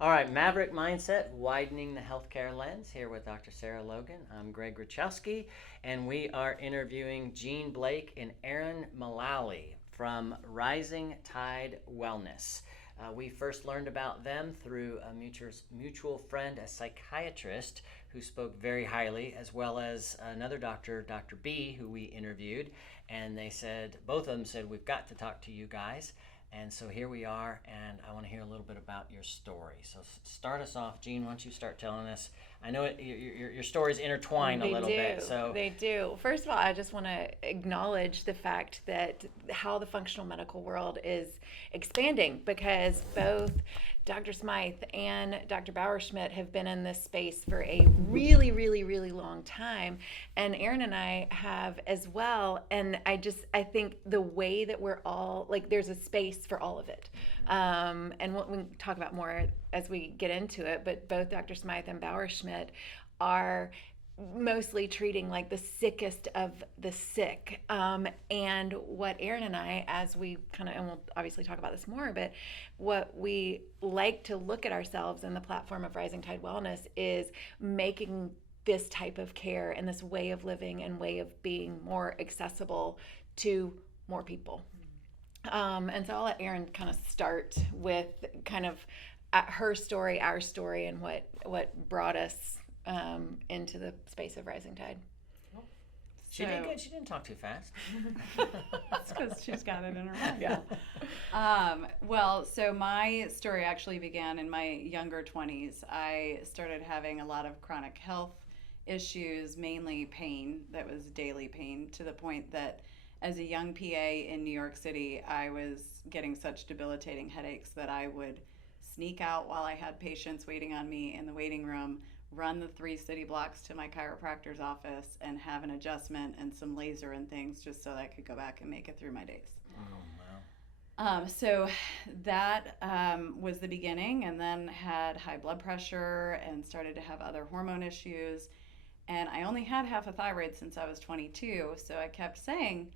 All right, Maverick Mindset, Widening the Healthcare Lens, here with Dr. Sarah Logan. I'm Greg Rachowski, and we are interviewing Gene Blake and Erin Mullally from Rising Tide Wellness. We first learned about them through a mutual friend, a psychiatrist, who spoke very highly, as well as another doctor, Dr. B, who we interviewed. And they said, both of them said, we've got to talk to you guys. And so here we are, and I want to hear a little bit about your story. So start us off, Gene. Why don't you start telling us? I know your stories intertwine a little bit. So They do. First of all, I just want to acknowledge the fact that how the functional medical world is expanding, because both Dr. Smythe and Dr. Bauerschmidt have been in this space for a really, really, really long time, and Erin and I have as well. And I think the way that we're all, like, there's a space for all of it, and we can talk about more as we get into it. But both Dr. Smythe and Bauerschmidt are mostly treating like the sickest of the sick. And what Erin and I, as we kind of, and we'll obviously talk about this more, but what we like to look at ourselves in the platform of Rising Tide Wellness is making this type of care and this way of living and way of being more accessible to more people. And so I'll let Erin kind of start with kind of her story, our story, and what brought us into the space of Rising Tide. She did good. She didn't talk too fast. That's because she's got it in her mind. Yeah. Well, so my story actually began in my younger 20s. I started having a lot of chronic health issues, mainly pain that was daily pain, to the point that as a young PA in New York City, I was getting such debilitating headaches that I would sneak out while I had patients waiting on me in the waiting room, run the 3 city blocks to my chiropractor's office, and have an adjustment and some laser and things just so that I could go back and make it through my days. Oh, wow. So that was the beginning, and then had high blood pressure and started to have other hormone issues. And I only had half a thyroid since I was 22, so I kept saying,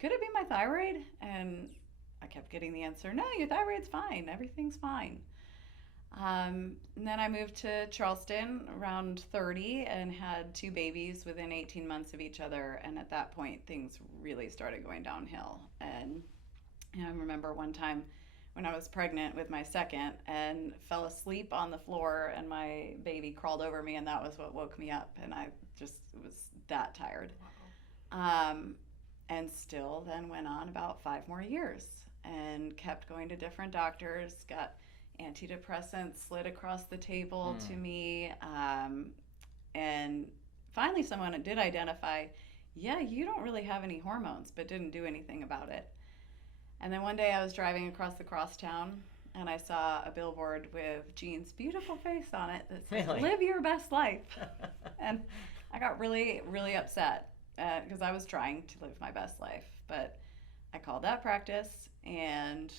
could it be my thyroid? And I kept getting the answer, no, your thyroid's fine, everything's fine. And then I moved to Charleston around 30 and had 2 babies within 18 months of each other. And at that point, things really started going downhill. And I remember one time when I was pregnant with my second and fell asleep on the floor, and my baby crawled over me, and that was what woke me up. And I just was that tired. And still then went on about 5 more years and kept going to different doctors, got antidepressants slid across the table to me. And finally someone did identify, yeah, you don't really have any hormones, but didn't do anything about it. And then one day I was driving across the crosstown, and I saw a billboard with Gene's beautiful face on it that said, Really? live your best life. And I got really, really upset because I was trying to live my best life. But I called that practice, and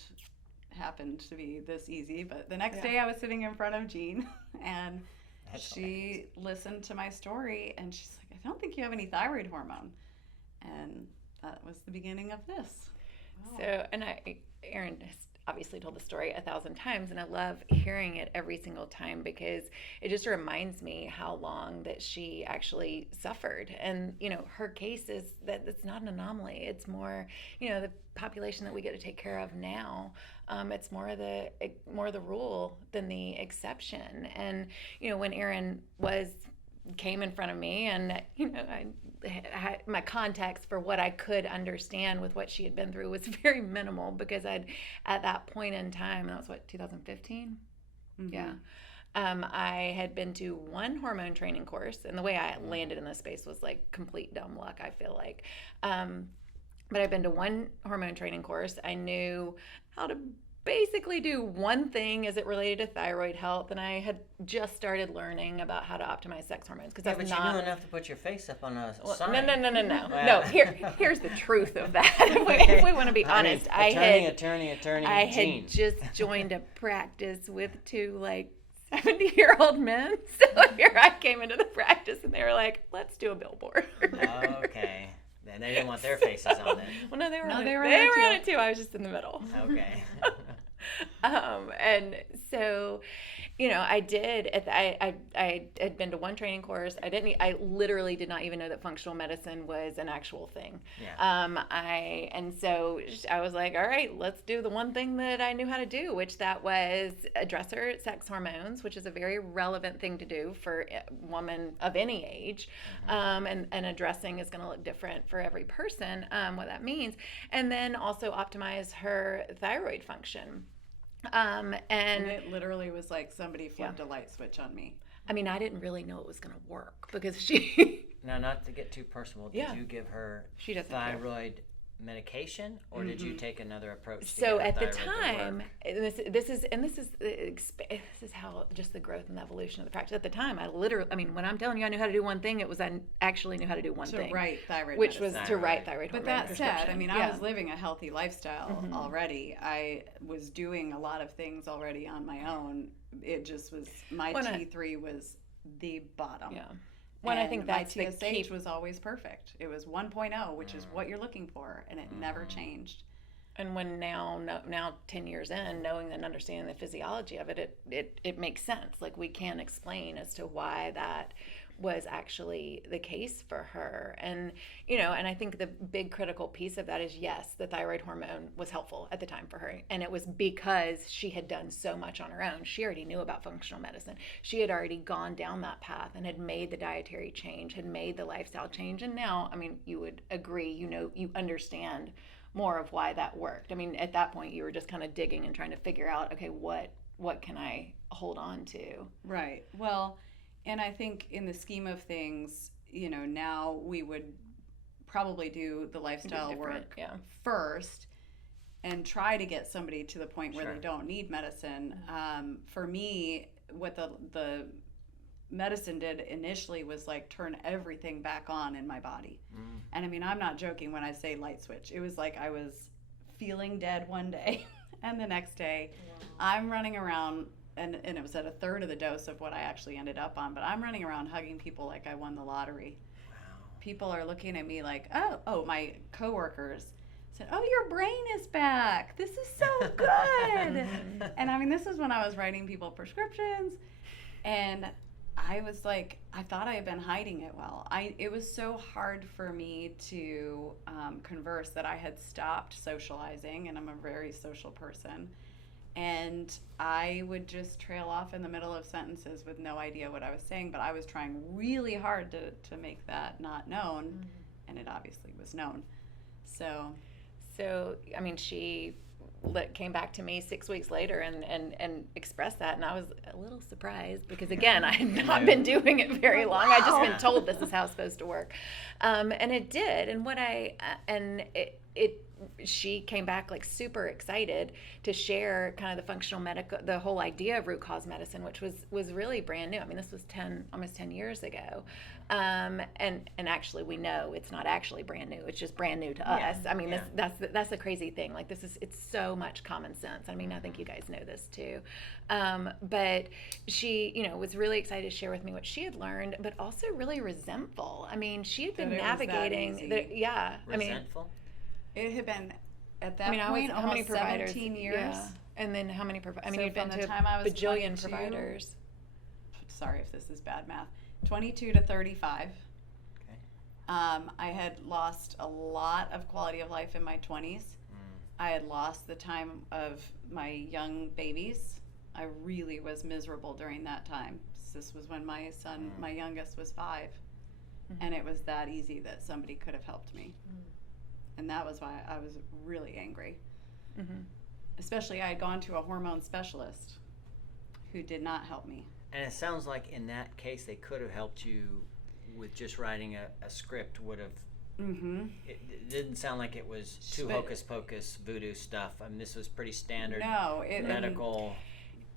happened to be this easy. But the next day I was sitting in front of Gene, and she listened to my story, and she's like, I don't think you have any thyroid hormone. And that was the beginning of this. Wow. So, and Erin has obviously told the story 1,000 times, and I love hearing it every single time, because it just reminds me how long that she actually suffered. And, her case is that it's not an anomaly. It's more, the population that we get to take care of now. It's more the rule than the exception. And, when Erin came in front of me, and my context for what I could understand with what she had been through was very minimal, because at that point in time, that was 2015. Mm-hmm. Yeah. I had been to 1 hormone training course, and the way I landed in this space was like complete dumb luck, I feel like. But I've been to 1 hormone training course. I knew how to basically do one thing as it related to thyroid health, and I had just started learning about how to optimize sex hormones. But you knew enough to put your face up on a sign. No. Wow. No, here's the truth of that. If we want to be honest, attorney, I Gene. had just joined a practice with 2 70-year-old men. So here I came into the practice, and they were like, "Let's do a billboard." Okay. And they didn't want their faces on it. Well, no, they were on it too. I was just in the middle. Okay. And so I did. I had been to one training course. I literally did not even know that functional medicine was an actual thing. Yeah. And so I was like, all right, let's do the one thing that I knew how to do, which that was address her sex hormones, which is a very relevant thing to do for a woman of any age. And addressing is going to look different for every person, what that means. And then also optimize her thyroid function. And it literally was like somebody flipped a light switch on me. I mean, I didn't really know it was going to work because she. Now, not to get too personal, did you give her she doesn't thyroid medication, or did you take another approach? So at the time, this is how just the growth and the evolution of the practice. At the time, when I'm telling you I knew how to do one thing, it was I actually knew how to do one thing. To write thyroid which medicine. was to write thyroid But hormone that said, I was yeah. living a healthy lifestyle already. I was doing a lot of things already on my own. It just was, my T3 was the bottom. Yeah. When I think that's my TSH was always perfect. It was 1.0, which is what you're looking for, and it never changed. And when now 10 years in, knowing and understanding the physiology of it, it makes sense. Like, we can explain as to why that was actually the case for her. And and I think the big critical piece of that is, yes, the thyroid hormone was helpful at the time for her, and it was because she had done so much on her own. She already knew about functional medicine. She had already gone down that path and had made the dietary change, had made the lifestyle change, and now, you would agree, you understand more of why that worked. At that point, you were just kind of digging and trying to figure out, okay, what can I hold on to? Right. Well, and I think in the scheme of things, now we would probably do the lifestyle work first and try to get somebody to the point where they don't need medicine. For me, what the medicine did initially was like turn everything back on in my body. And I'm not joking when I say light switch. It was like I was feeling dead one day and the next day I'm running around. And it was at a third of the dose of what I actually ended up on. But I'm running around hugging people like I won the lottery. Wow. People are looking at me like, oh, my coworkers said, oh, your brain is back. This is so good. And this is when I was writing people prescriptions. And I was like, I thought I had been hiding it well. It was so hard for me to converse that I had stopped socializing. And I'm a very social person. And I would just trail off in the middle of sentences with no idea what I was saying, but I was trying really hard to make that not known, and it obviously was known. So she came back to me 6 weeks later and expressed that, and I was a little surprised because, again, I had not been doing it very long. I'd just been told this is how it's supposed to work, and it did. And she came back like super excited to share kind of the functional medical, the whole idea of root cause medicine, which was really brand new. This was almost 10 years ago. And actually we know it's not actually brand new. It's just brand new to us. That's the crazy thing. Like, it's so much common sense. I think you guys know this too. But she, was really excited to share with me what she had learned, but also really resentful. She had been navigating resentful? It had been, at that point, almost 17 years. Yeah. And then how many providers? So you'd been to I was bajillion providers. Sorry if this is bad math. 22 to 35. Okay. I had lost a lot of quality of life in my 20s. I had lost the time of my young babies. I really was miserable during that time. This was when my son, my youngest, was 5. And it was that easy that somebody could have helped me. And that was why I was really angry. Especially I had gone to a hormone specialist who did not help me. And it sounds like in that case they could have helped you with just writing a script. Would have. It didn't sound like it was too hocus pocus voodoo stuff. This was pretty standard medical.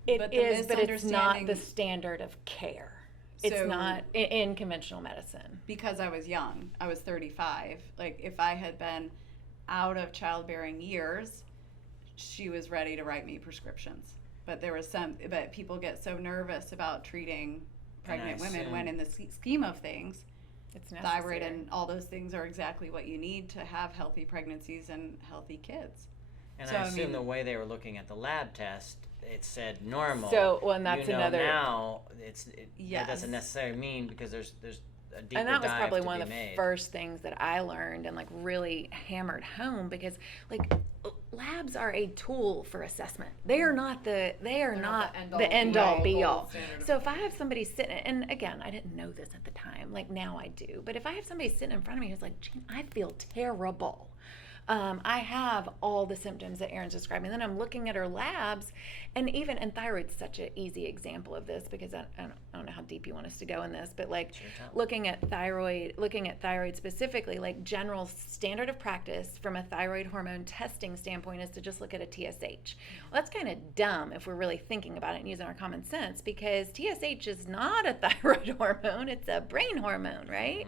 It is, but it's not the standard of care. It's not in conventional medicine. Because I was young. I was 35. Like, if I had been out of childbearing years, she was ready to write me prescriptions. But but people get so nervous about treating pregnant women when in the scheme of things, it's necessary. Thyroid and all those things are exactly what you need to have healthy pregnancies and healthy kids. And so, I assume the way they were looking at the lab test, it said normal. So, well, and that's you know, another. now that Yes. doesn't necessarily mean, because there's a deeper And that was dive probably to one be of the made. first things that I learned and like really hammered home, because like labs are a tool for assessment. They are not the end all be all. So if I have somebody sitting, and again, I didn't know this at the time, like now I do, but if I have somebody sitting in front of me who's like, Gene, I feel terrible. I have all the symptoms that Erin's describing. Then I'm looking at her labs, and thyroid's such an easy example of this, because I don't know how deep you want us to go in this, but like looking at thyroid specifically, like general standard of practice from a thyroid hormone testing standpoint is to just look at a TSH. Well, that's kind of dumb if we're really thinking about it and using our common sense, because TSH is not a thyroid hormone, it's a brain hormone, right?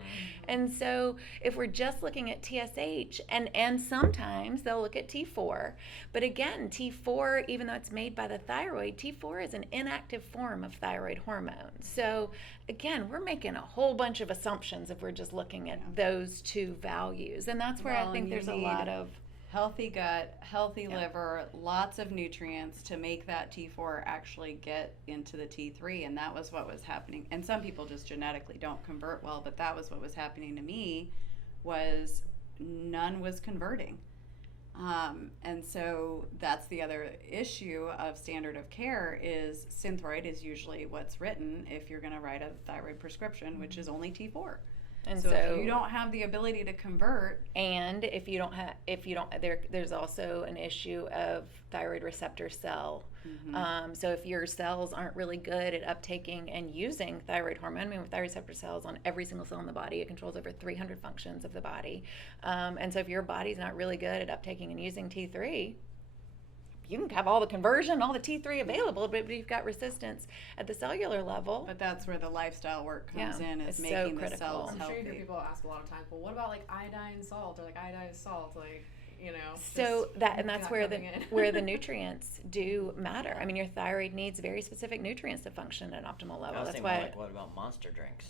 And so if we're just looking at TSH, and sometimes they'll look at T4, but again, T4, even though it's made by the thyroid, T4 is an inactive form of thyroid hormone. So again, we're making a whole bunch of assumptions if we're just looking at those two values, and that's where I think there's a lot of healthy gut, healthy liver, lots of nutrients to make that T4 actually get into the T3. And that was what was happening. And some people just genetically don't convert well, but that was what was happening to me, was none was converting. And so that's the other issue of standard of care is Synthroid is usually what's written if you're going to write a thyroid prescription, which is only T4. And so if you don't have the ability to convert, and there's also an issue of thyroid receptor cell. So if your cells aren't really good at uptaking and using thyroid hormone, I mean, with thyroid receptor cells on every single cell in the body, it controls over 300 functions of the body. And so if your body's not really good at uptaking and using T3, you can have all the conversion, all the T3 available, but you've got resistance at the cellular level. But that's where the lifestyle work comes in, is it's making so the cells I'm healthy. sure you hear people ask a lot of times, well, what about like iodine salt or like iodized salt, like, you know? So that's where the nutrients do matter. I mean, your thyroid needs very specific nutrients to function at an optimal level. I was That's thinking why. like, what about monster drinks?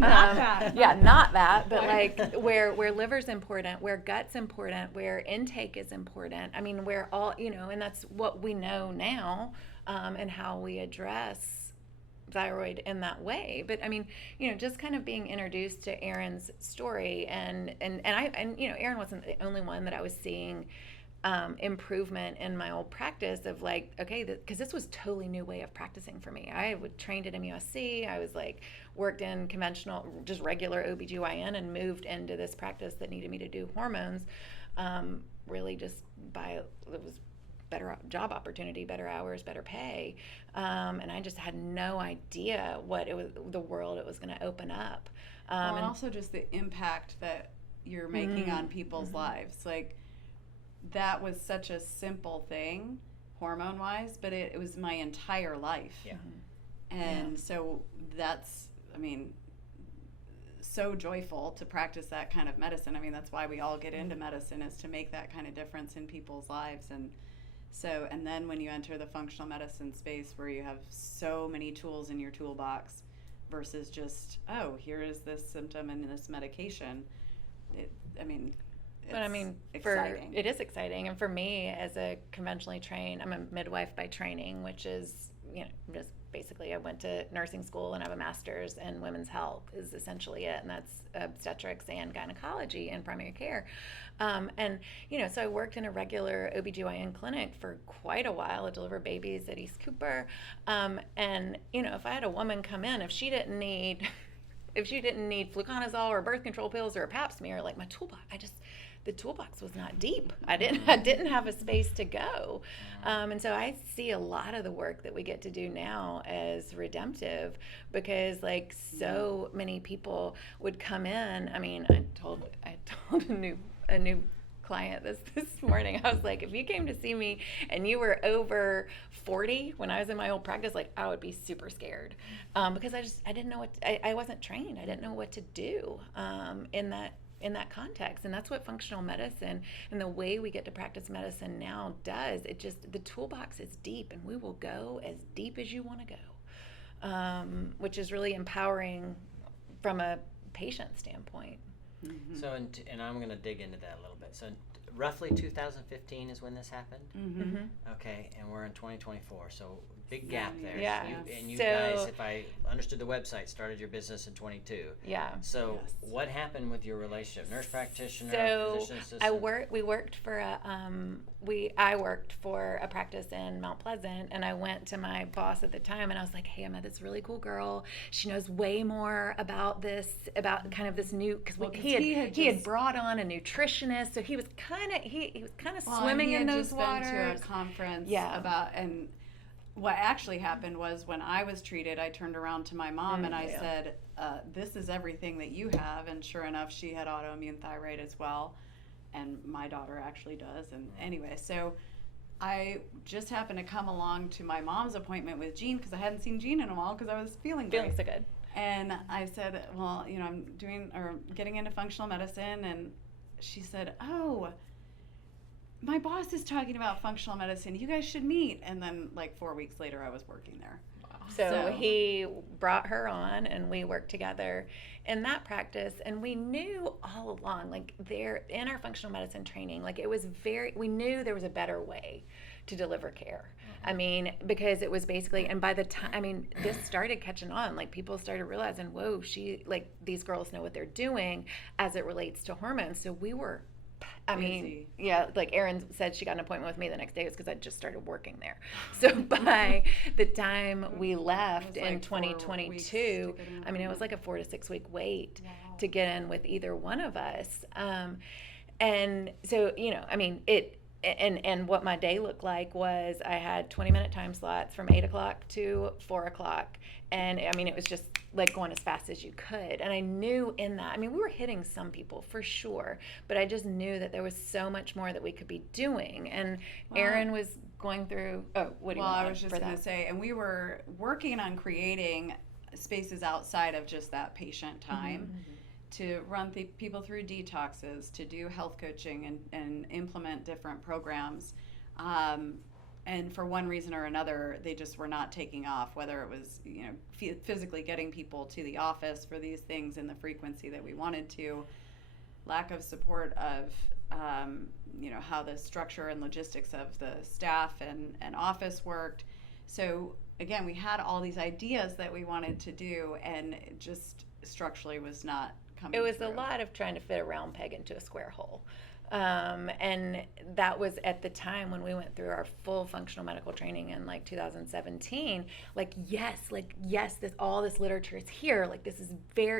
Not that. Yeah, not that, but like where liver's important, where gut's important, where intake is important. I mean, where all, and that's what we know now, and how we address thyroid in that way. But I mean, just kind of being introduced to Erin's story, and Erin wasn't the only one that I was seeing improvement in my old practice of like, okay, because this was a totally new way of practicing for me. I trained at MUSC. I was like worked in conventional, just regular OBGYN, and moved into this practice that needed me to do hormones, really just it was better job opportunity, better hours, better pay, and I just had no idea what the world it was going to open up. And also just the impact that you're making on people's lives. Like, that was such a simple thing, hormone-wise, but it was my entire life. Yeah. And so that's, I mean, so joyful to practice that kind of medicine. I mean, that's why we all get into medicine, is to make that kind of difference in people's lives. And then when you enter the functional medicine space, where you have so many tools in your toolbox versus just, oh, here is this symptom and this medication, it's exciting. It is exciting. And for me, as a conventionally trained, I'm a midwife by training, which is, just basically I went to nursing school and have a master's in women's health is essentially it. And that's obstetrics and gynecology and primary care. So I worked in a regular OBGYN clinic for quite a while. I delivered babies at East Cooper. If I had a woman come in, if she didn't need fluconazole or birth control pills or a pap smear, like my toolbox, the toolbox was not deep. I didn't have a space to go. And so I see a lot of the work that we get to do now as redemptive, because like so many people would come in. I mean, I told a new client this morning. I was like, if you came to see me and you were over 40 when I was in my old practice, like I would be super scared, because I didn't know I wasn't trained. I didn't know what to do in that context. And that's what functional medicine and the way we get to practice medicine now does. The toolbox is deep, and we will go as deep as you want to go, which is really empowering from a patient standpoint. So, and I'm going to dig into that a little bit. So roughly 2015 is when this happened. Mm-hmm. Okay, and we're in 2024, so big gap there. Yeah. And you So- guys, if I understood the website, started your business in 22. Yeah. So Yes. what happened with your relationship? Nurse practitioner, So physician assistant? we worked for I worked for a practice in Mount Pleasant, and I went to my boss at the time and I was like, hey, I met this really cool girl. She knows way more about this, about kind of this new, because he had brought on a nutritionist, so he was kind of swimming in those waters. Been to a conference Yeah. about, and what actually happened was when I was treated, I turned around to my mom and I Yeah. said, this is everything that you have. And sure enough, she had autoimmune thyroid as well. And my daughter actually does. And anyway, so I just happened to come along to my mom's appointment with Gene because I hadn't seen Gene in a while because I was feeling great. so good. And I said, well, I'm getting into functional medicine. And she said, oh, my boss is talking about functional medicine. You guys should meet. And then like 4 weeks later, I was working there. So he brought her on and we worked together in that practice, and we knew all along, like there in our functional medicine training, like we knew there was a better way to deliver care. I mean, because it was basically, and by the time, this started catching on, like people started realizing, whoa, these girls know what they're doing as it relates to hormones. So we were, Busy. like Erin said, she got an appointment with me the next day because I just started working there. So by the time we left in 2022, it was like a 4 to 6 week wait to get in with either one of us. And so, and what my day looked like was I had 20-minute time slots from 8 o'clock to 4 o'clock. And it was just like going as fast as you could. And I knew in that, we were hitting some people for sure, but I just knew that there was so much more that we could be doing. And Erin was going through, what do you want I was just going to say, and we were working on creating spaces outside of just that patient time. Mm-hmm. To run people through detoxes, to do health coaching and implement different programs. And for one reason or another, they just were not taking off, whether it was, physically getting people to the office for these things in the frequency that we wanted to, lack of support of, how the structure and logistics of the staff and office worked. So again, we had all these ideas that we wanted to do, and it just structurally was not coming It was through. a lot of trying to fit a round peg into a square hole. And that was at the time when we went through our full functional medical training in like 2017, yes, all this literature is here. Like this is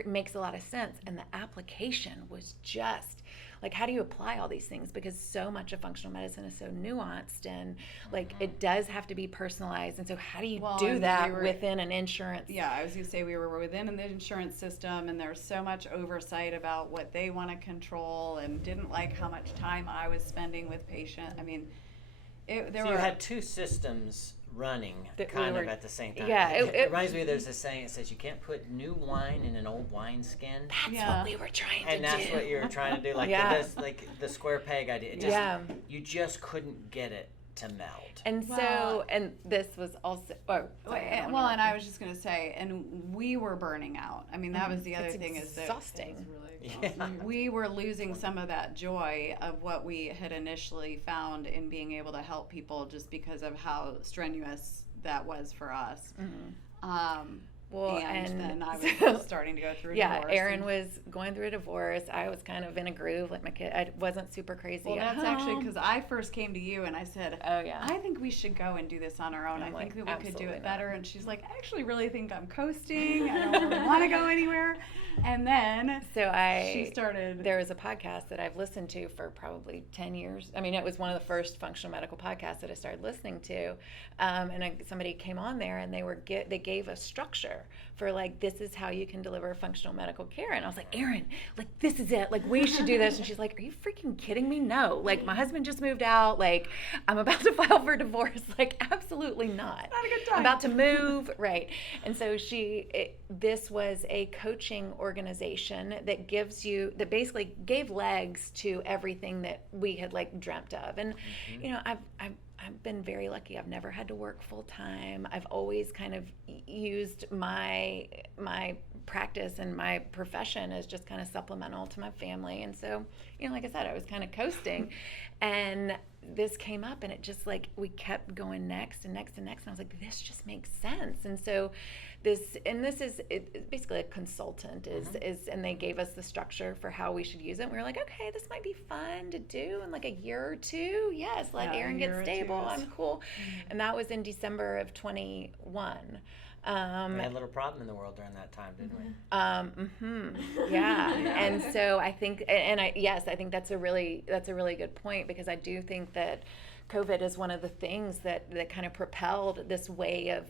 makes a lot of sense. And the application was just like, how do you apply all these things? Because so much of functional medicine is so nuanced, and like it does have to be personalized. And so how do you do that within an insurance? Yeah, I was going to say we were within the insurance system, and there's so much oversight about what they want to control, and didn't like how much time I was spending with patients. You had two systems running at the same time. Yeah, it reminds me, there's a saying that says you can't put new wine in an old wineskin. That's what we were trying to do. And that's what you were trying to do, like the square peg idea. You just couldn't get it to melt. And so, and this was also, and I was just going to say, and we were burning out. That was the other thing, is that exhausting. We were losing some of that joy of what we had initially found in being able to help people, just because of how strenuous that was for us. Mm-hmm. And then I was starting to go through a divorce. Erin was going through a divorce. I was kind of in a groove, like my kid. I wasn't super crazy. Well, that's actually because I first came to you and I said, I think we should go and do this on our own. I think that we could do it better. And she's like, I actually really think I'm coasting. I don't really want to go anywhere. And then she started. There was a podcast that I've listened to for probably 10 years. It was one of the first functional medical podcasts that I started listening to. Somebody came on there and they gave a structure for like, this is how you can deliver functional medical care. And I was like, Erin, like this is it. Like we should do this. And she's like, are you freaking kidding me? No. Like my husband just moved out. Like I'm about to file for divorce. Like absolutely not. Not a good time. I'm about to move. Right. And so this was a coaching organization that basically gave legs to everything that we had like dreamt of. And, I've been very lucky. I've never had to work full time. I've always kind of used my practice and my profession as just kind of supplemental to my family. And so, like I said, I was kind of coasting, and this came up, and it just like we kept going next and next and next, and I was like, this just makes sense. And so this is it's basically a consultant and they gave us the structure for how we should use it. And we were like, okay, this might be fun to do in like a year or two. Yes, let Erin get stable. I'm cool. And that was in December of 21. We had a little problem in the world during that time, didn't we? Yeah. And so I think, I think that's a really good point, because I do think that COVID is one of the things that kind of propelled this way of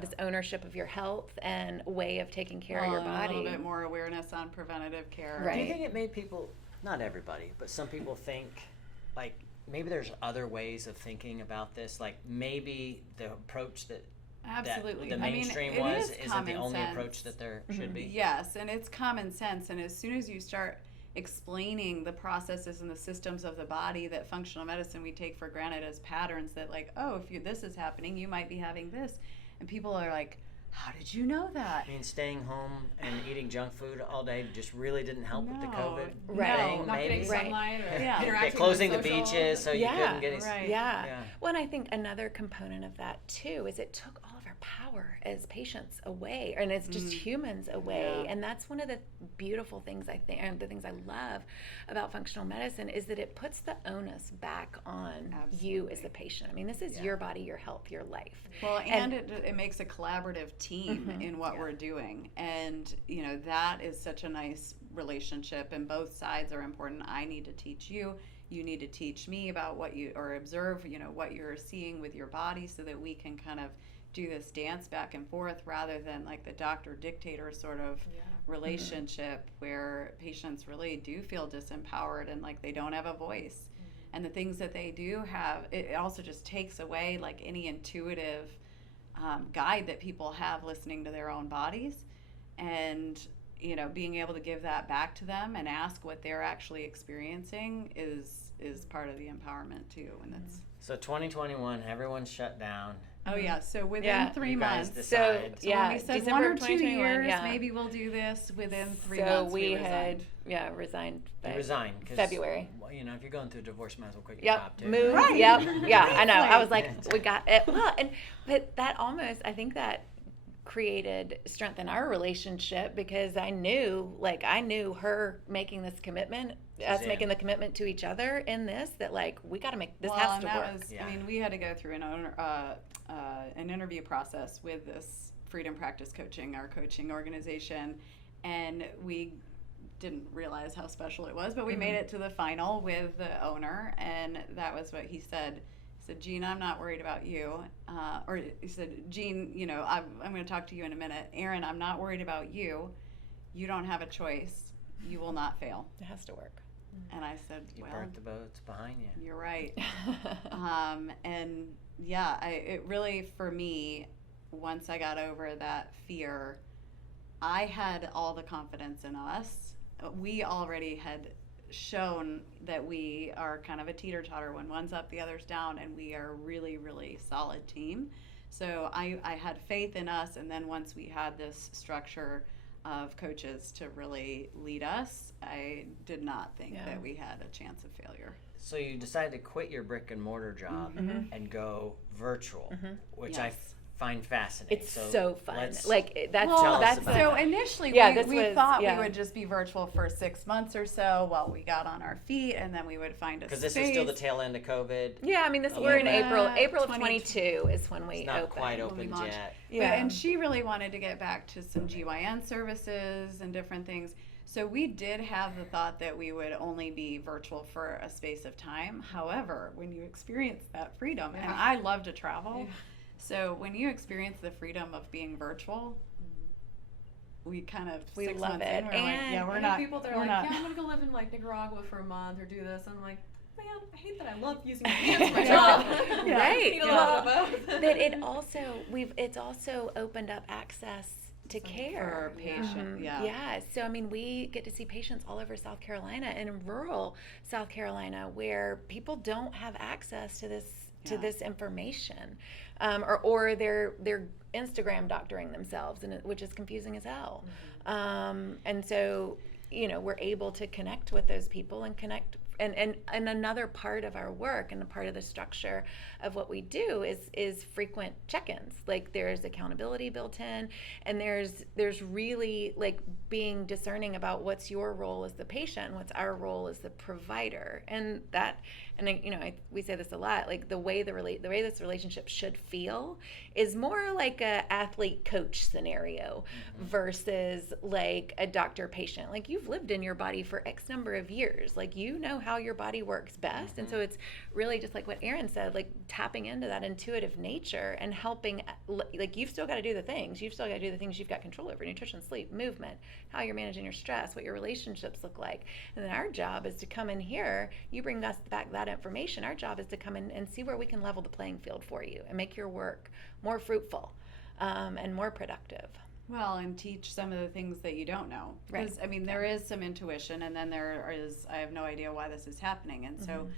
this ownership of your health and way of taking care of your body. A little bit more awareness on preventative care. Right. Do you think it made people, not everybody, but some people think, like, maybe there's other ways of thinking about this, like maybe the approach that Absolutely. the mainstream isn't the only sense. approach that there should be? Yes, and it's common sense. And as soon as you start explaining the processes and the systems of the body that functional medicine we take for granted as patterns, that like, oh, if this is happening, you might be having this. And people are like, how did you know that? I mean, staying home and eating junk food all day just really didn't help with the COVID Right. thing, Not maybe? getting sunlight or Yeah. interacting with Closing the social. beaches so you couldn't get Right. Yeah. Well, and I think another component of that too is it took all of our power as patients away, and as just humans away. Yeah. And that's one of the beautiful things I think, and the things I love about functional medicine, is that it puts the onus back on you as the patient. I mean, this is your body, your health, your life. Well, and it makes a collaborative team in what we're doing. And, that is such a nice relationship, and both sides are important. I need to teach you. You need to teach me about what you, or observe, what you're seeing with your body, so that we can kind of do this dance back and forth, rather than like the doctor dictator sort of relationship where patients really do feel disempowered and like they don't have a voice. And the things that they do have, it also just takes away like any intuitive guide that people have listening to their own bodies, and being able to give that back to them and ask what they're actually experiencing is part of the empowerment too. And that's So 2021, everyone's shut down. Oh yeah, so within 3 You guys months. decide. So when we said December 1 or 2 2021, years, maybe we'll do this. Within 3 So months, we resigned. had resigned. You resigned. 'Cause, February. Well, if you're going through a divorce, you might as well quit your job too. Move. Right. Yep. Yeah, I know. I was like, Right. we got it. Well, but that almost, I think that created strength in our relationship, because I knew her making this commitment, us Yeah. making the commitment to each other in this, that like, we got to make this Well, has and to that work. was, Yeah. I mean, we had to go through an interview process with this Freedom Practice Coaching, our coaching organization, and we didn't realize how special it was, but we made it to the final with the owner, and that was what he said. He said, Gene, I'm not worried about you. Or he said, Gene, I'm going to talk to you in a minute. Erin, I'm not worried about you. You don't have a choice. You will not fail. It has to work. And I said, You well, burnt the boats behind you. you're right. And yeah, it really, for me, once I got over that fear, I had all the confidence in us. We already had shown that we are kind of a teeter-totter. When one's up, the other's down, and we are a really, really solid team. So I had faith in us, and then once we had this structure of coaches to really lead us, I did not think that we had a chance of failure. So you decided to quit your brick and mortar job and go virtual, which I Yes. find fascinating. It's so fun. let's- Like that's Tell us that's about So that. initially, this we was- thought we would just be virtual for 6 months or so while we got on our feet, and then we would find a Because space. this is still the tail end of COVID. Yeah, I mean, A we're in little bit. April of 20 22 is when we It's not opened. quite when we opened launched. yet. Yeah. And she really wanted to get back to some GYN services and different things. So we did have the thought that we would only be virtual for a space of time. However, when you experience that freedom, and I love to travel, so when you experience the freedom of being virtual, we kind of We 6 love months it. in, we're like, And yeah, we're I not. have people that are we're like, not. yeah, I'm gonna go live in like Nicaragua for a month or do this. I'm like, man, I hate that I love using my hands for my job. Yeah. Right. Need a little bit of both. But it's also opened up access to care. For a patient, yeah. Yeah. So I mean, we get to see patients all over South Carolina and in rural South Carolina where people don't have access to this to Yeah. this information, or they're Instagram doctoring themselves, which is confusing as hell. And so, we're able to connect with those people and connect. And another part of our work and a part of the structure of what we do is frequent check-ins. Like, there's accountability built in, and there's really like being discerning about what's your role as the patient and what's our role as the provider. We say this a lot, like the way this relationship should feel is more like a athlete coach scenario versus like a doctor patient. Like, you've lived in your body for X number of years, like how your body works best. And so it's really just like what Erin said, like tapping into that intuitive nature and helping. Like, you've still got to do the things you've got control over: nutrition, sleep, movement, how you're managing your stress, what your relationships look like. And then our job is to come in here, you bring us back that information. Our job is to come in and see where we can level the playing field for you and make your work more fruitful and more productive. Well, and teach some of the things that you don't know. Right. Because, I mean, there is some intuition, and then there is, I have no idea why this is happening. And so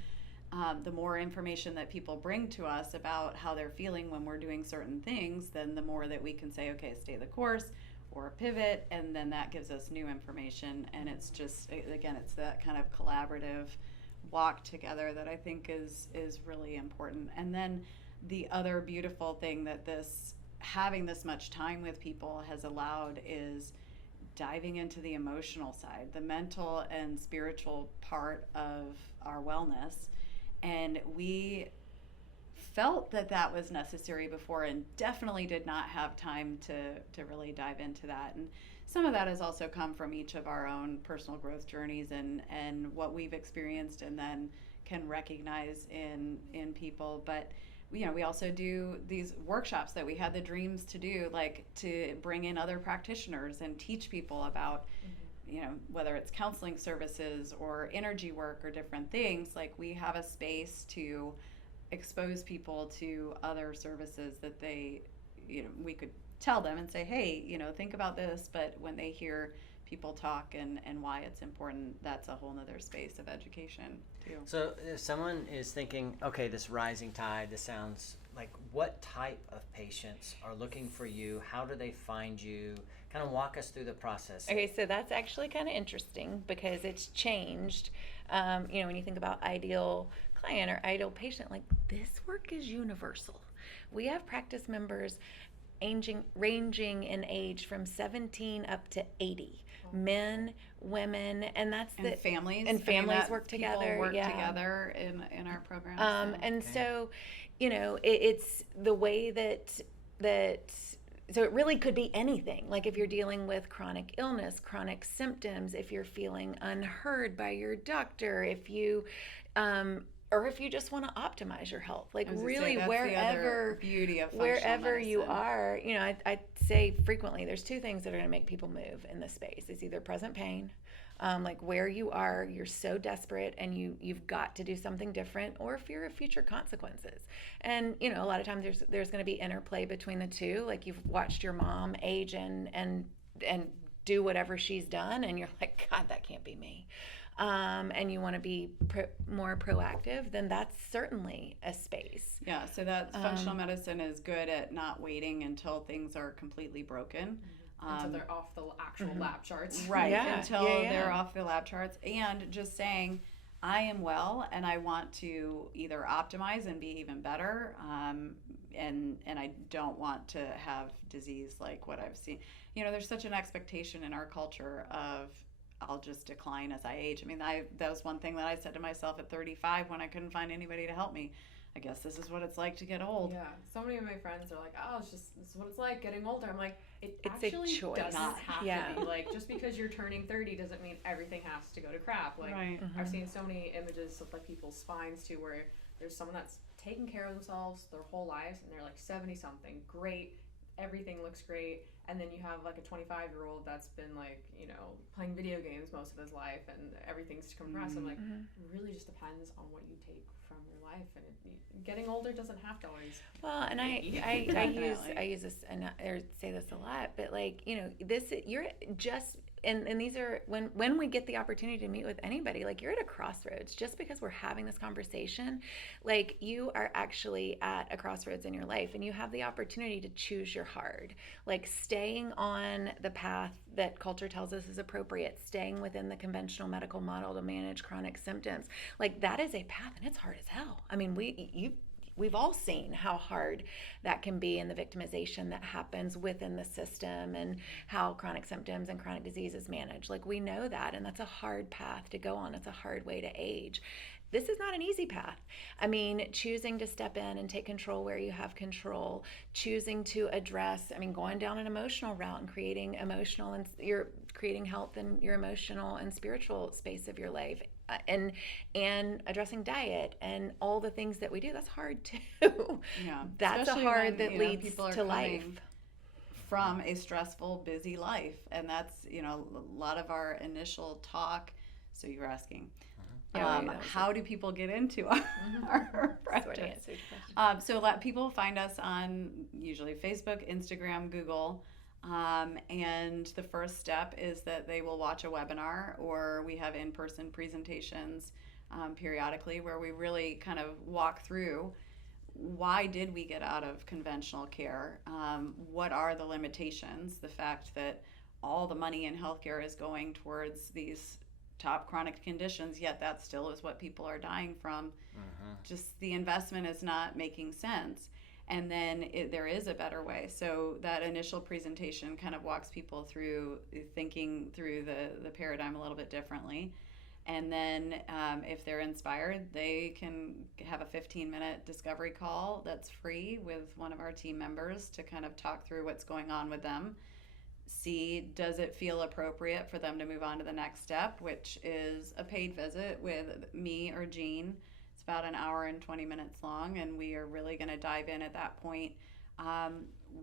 the more information that people bring to us about how they're feeling when we're doing certain things, then the more that we can say, okay, stay the course or pivot, and then that gives us new information. And it's just, again, it's that kind of collaborative walk together that I think is really important. And then the other beautiful thing that having this much time with people has allowed is diving into the emotional side, the mental and spiritual part of our wellness. And we felt that was necessary before, and definitely did not have time to really dive into that. And some of that has also come from each of our own personal growth journeys and what we've experienced, and then can recognize in people. But we also do these workshops that we had the dreams to do, like to bring in other practitioners and teach people about, whether it's counseling services or energy work or different things. Like, we have a space to expose people to other services that they, we could tell them and say, hey, think about this. But when they hear people talk and why it's important, that's a whole nother space of education too. So if someone is thinking, okay, this rising tide, this sounds like, what type of patients are looking for you? How do they find you? Kind of walk us through the process. Okay, so that's actually kind of interesting because it's changed. When you think about ideal client or ideal patient, like, this work is universal. We have practice members ranging in age from 17 up to 80. Men, women, and families. And families work together. People work yeah. together in our programs. So, it's the way so it really could be anything. Like, if you're dealing with chronic illness, chronic symptoms, if you're feeling unheard by your doctor, if you just want to optimize your health, like, really wherever you are, I say frequently, there's two things that are going to make people move in this space. It's either present pain, like where you are, you're so desperate and you've got to do something different, or fear of future consequences. And a lot of times there's going to be interplay between the two. Like, you've watched your mom age and do whatever she's done, and you're like, God, that can't be me. And you want to be more proactive, then that's certainly a space. Yeah, so that functional medicine is good at not waiting until things are completely broken. Until they're off the actual lab charts. Right, Yeah, until yeah. they're off the lab charts. And just saying, I am well and I want to either optimize and be even better, and I don't want to have disease like what I've seen. There's such an expectation in our culture of, I'll just decline as I age. I mean, that was one thing that I said to myself at 35 when I couldn't find anybody to help me. I guess this is what it's like to get old. Yeah, so many of my friends are like, oh, this is what it's like getting older. I'm like, it's actually a choice. doesn't have to be. Like, just because you're turning 30 doesn't mean everything has to go to crap. Like, right. I've seen so many images of like people's spines too, where there's someone that's taken care of themselves their whole lives and they're like 70 something, great, everything looks great, and then you have like a 25-year-old that's been like, playing video games most of his life and everything's compressed. I'm like, it really just depends on what you take from your life, and getting older doesn't have to always. Well, and I use this and I say this a lot, but like, this, you're just and these are when we get the opportunity to meet with anybody, like you're at a crossroads. Just because we're having this conversation, like you are actually at a crossroads in your life, and you have the opportunity to choose your hard, like staying on the path that culture tells us is appropriate, staying within the conventional medical model to manage chronic symptoms. Like that is a path, and it's hard as hell. I mean, we've all seen how hard that can be, and the victimization that happens within the system, and how chronic symptoms and chronic disease is managed. Like we know that, and that's a hard path to go on. It's a hard way to age. This is not an easy path. I mean, choosing to step in and take control where you have control, choosing to address, I mean, going down an emotional route and creating emotional, and you're creating health in your emotional and spiritual space of your life. And addressing diet and all the things that we do, that's hard too. Yeah, That's especially a hard when, that leads people are to life. coming from a stressful, busy life, and that's a lot of our initial talk. So you were asking, how do people get into our practice? So people find us on usually Facebook, Instagram, Google. And the first step is that they will watch a webinar, or we have in-person presentations periodically where we really kind of walk through why did we get out of conventional care? What are the limitations? The fact that all the money in healthcare is going towards these top chronic conditions, yet that still is what people are dying from. Just the investment is not making sense. And then there is a better way. So that initial presentation kind of walks people through thinking through the paradigm a little bit differently. And then if they're inspired, they can have a 15-minute discovery call that's free with one of our team members to kind of talk through what's going on with them. See, does it feel appropriate for them to move on to the next step, which is a paid visit with me or Gene. About an hour and 20 minutes long, and we are really going to dive in at that point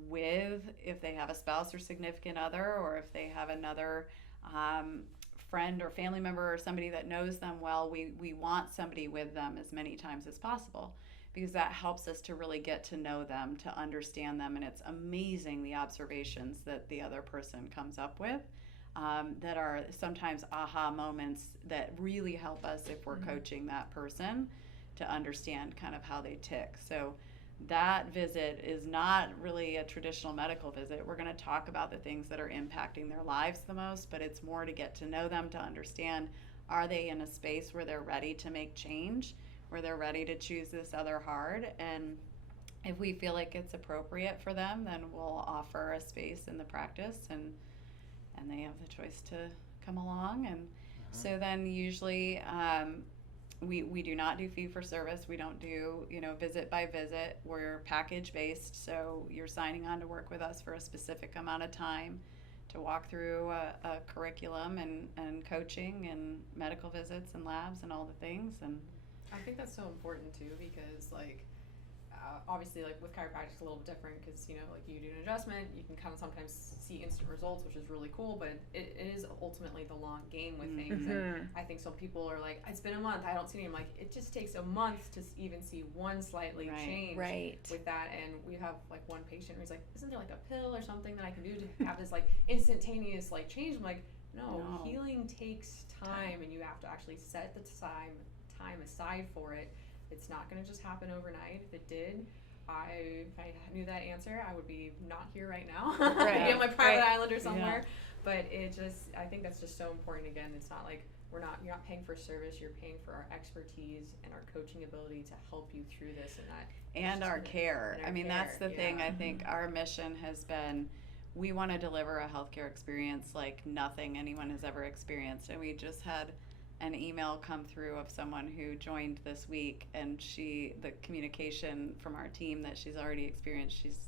with if they have a spouse or significant other, or if they have another friend or family member or somebody that knows them well. We want somebody with them as many times as possible, because that helps us to really get to know them, to understand them. And it's amazing the observations that the other person comes up with that are sometimes aha moments that really help us if we're coaching that person to understand kind of how they tick. So that visit is not really a traditional medical visit. We're going to talk about the things that are impacting their lives the most, but it's more to get to know them, to understand, are they in a space where they're ready to make change, where they're ready to choose this other hard. And if we feel like it's appropriate for them, then we'll offer a space in the practice, and they have the choice to come along. And so then usually we do not do fee for service. We don't do visit by visit. We're package based, so you're signing on to work with us for a specific amount of time to walk through a curriculum and coaching and medical visits and labs and all the things. And I think that's so important too, because obviously with chiropractic it's a little different, because you do an adjustment, you can kind of sometimes see instant results, which is really cool, but it is ultimately the long game with things. And I think some people are like, it's been a month, I don't see any. I'm like, it just takes a month to even see one slightly change with that. And we have one patient who's like, isn't there a pill or something that I can do to have this instantaneous change? I'm like, no, healing takes time, and you have to actually set the time aside for it. It's not going to just happen overnight. If it did, if I knew that answer, I would be not here right now. I'd be on my private island or somewhere. Yeah. But I think that's just so important. Again, it's not you're not paying for service. You're paying for our expertise and our coaching ability to help you through this and our care. That's the thing. I think our mission has been, we want to deliver a healthcare experience like nothing anyone has ever experienced. And we just had an email come through of someone who joined this week, and the communication from our team that she's already experienced, she's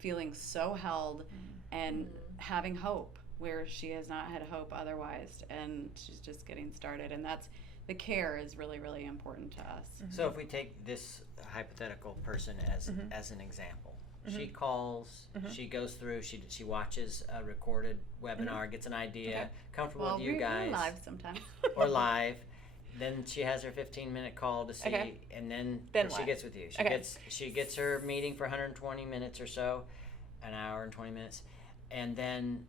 feeling so held and having hope where she has not had hope otherwise, and she's just getting started. And that's, the care is really, really important to us. So if we take this hypothetical person as an example, she calls, she goes through, she watches a recorded webinar, gets an idea, comfortable with you guys. We're live sometimes. Or live. Then she has her 15-minute call to see, and then she gets with you. She gets her meeting for 120 minutes or so, an hour and 20 minutes, and then